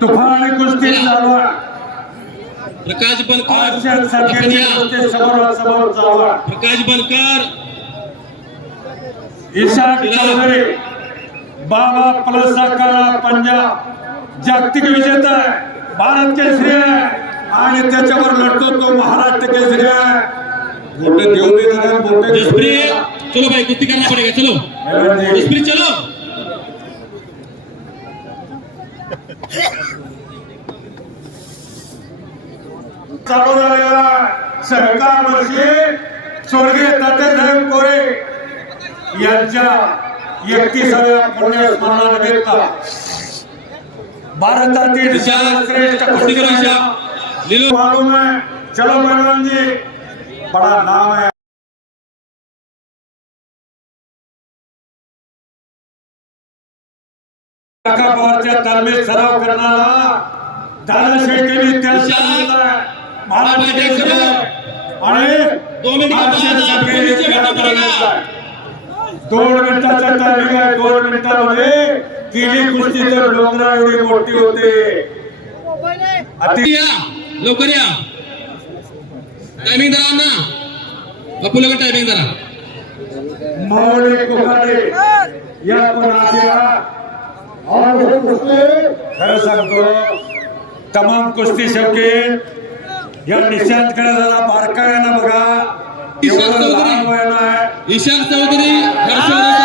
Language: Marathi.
तुफान कुस्ती चालू आहे. प्रकाश बनकर समोर चालू आहे. प्रकाश बनकर इशाक चौधरी बाबा प्लस अकरा पंजाब जागतिक विजेता आहे. भारत केसरी आहे आणि त्याच्यावर लढतो तो महाराष्ट्र केसरी आहे. मोठे देव देणार मोठे जसप्रीत चलो भाई कुश्ती करना पड़ेगा चलो जसप्रीत चलो चालू झालेला सहकार वर्षी स्वर्गीय तात्यासाहेब कोरे यांच्या 31व्या पुण्यस्मरणानिमित्त भारतातील श्रेष्ठ कुस्तीगीर मालूम है. चलो मेहमान जी बड़ा नाम है. पवारच्या तालमीत सराव करणारा दादाशेठ महाराष्ट्र आणि 2 मिनिटाचा टायमिंग आहे. 2 मिनिटांमध्ये केली कुस्ती तर डोंगरा एवढी मोठी होते. लवकर या टायमिंग धरा ना बापू लोक टायमिंग धरा. मावळे कोकाटे या कोणाच्या खरं सांगतो तमाम कुस्ती शौकीन या निशांतकडे जरा बारकाव्यानं बघा. ईशान चौधरी हर्षवर्धन